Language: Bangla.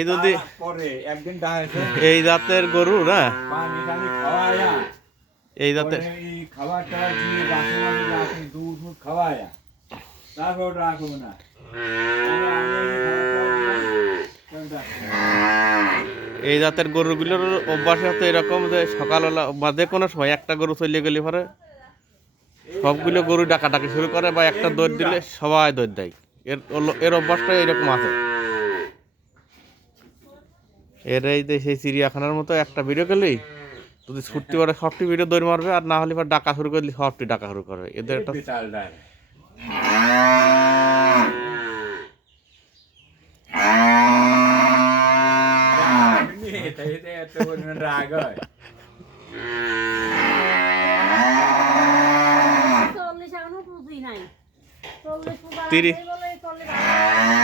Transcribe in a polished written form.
এই যদি পরে একদিন ডাকে এই জাতের গরু না পানি টানি খাওয়ায়া এই জাতের এই খাবার টাবার দিয়ে গাছে মাঝে রাখে দুধ মুধ খাওয়ায়া তারপর রাখবো না এই জাতের গরুগুলোর অভ্যাস হচ্ছে এরকম যে সকালবেলা বা যে কোনো সময় একটা গরু চলে গেলে পরে সবগুলো গরু ডাকাডাকি শুরু করে বা একটা দৌড় দিলে সবাই দৌড় দেয় এর অভ্যাসটা এরকম আছে এর এই যে সেই চিড়িয়াখানার মতো একটা ভিডিও করলেই যদি ছুটতে পারে সবটি ভিডিও দৌড় মারবে আর না হলে পর ডাকা শুরু করলে সবটি ডাকা শুরু করবে এদের একটা রাগ হয় তিরিশ